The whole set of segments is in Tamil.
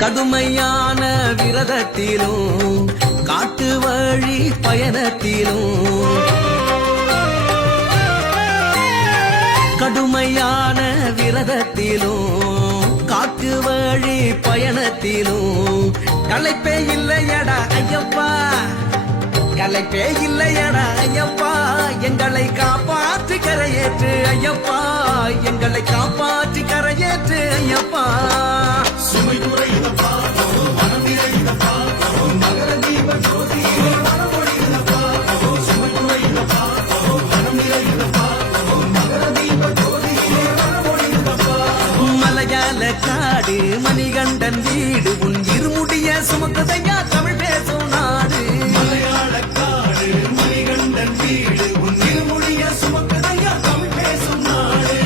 கடுமையான விரதத்திலும் காட்டு வழி பயணத்திலும் கடுமையான விரதத்திலும் காட்டு வழி பயணத்திலும் களைப்பே இல்லையடா ஐயப்பா, களைப்பே இல்லையடா ஐயப்பா, எங்களை காப்பாற்றி கரையேற்று ஐயப்பா, எங்களை காப்பாற்றி கரையேற்று ஐயப்பா. சுமை குறையுதப்பா, மனம் நிறையுதப்பா, மகர தீப ஜோதியே மனமொழியுதப்பா, சுமை குறையுதப்பா, மனம் நிறையுதப்பா, மகர தீப ஜோதியே மனமொழியுதப்பா. மலையாள காடு மணிகண்டன் வீடு உன் இருமுடிய சுமக்குதையா தமிழ் பேசும் நாடு. மலையாள காடு மணிகண்டன் வீடு உன் இருமுடிய சுமக்குதையா தமிழ் பேசும் நாடு.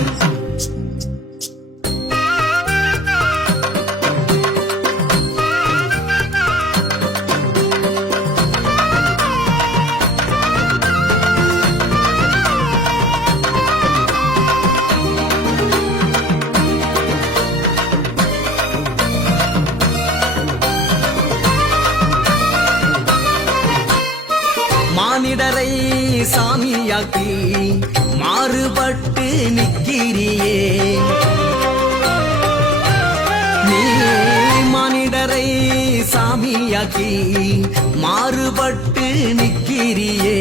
மானிடரை சாமியாக்கி மாறுபட்டு நிக்கிறியே நீ, மானிடரை சாமியாக்கி மாறுபட்டு நிக்கிறியே.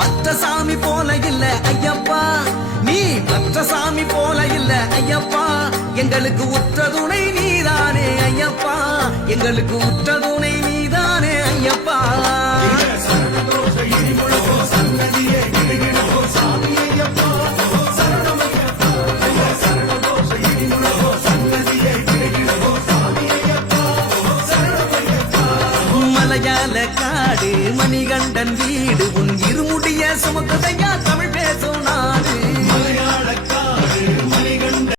மற்ற சாமி போல இல்ல ஐயப்பா, நீ மற்ற சாமி போல இல்ல ஐயப்பா, எங்களுக்கு உற்ற துணை நீதானே ஐயப்பா, எங்களுக்கு உற்ற துணை நீதானே ஐயப்பா. சரணதோஷ இடிமுழக்கோ சன்னதியே கிடுகிடுக்கோ சாமியையப்பா, சரணமையப்பா. சரணதோஷ இடிமுழக்கோ சன்னதியே கிடுகிடுக்கோ சாமியையப்பா, சரணமையப்பா. மலையாள காடு மணிகண்டன் வீடு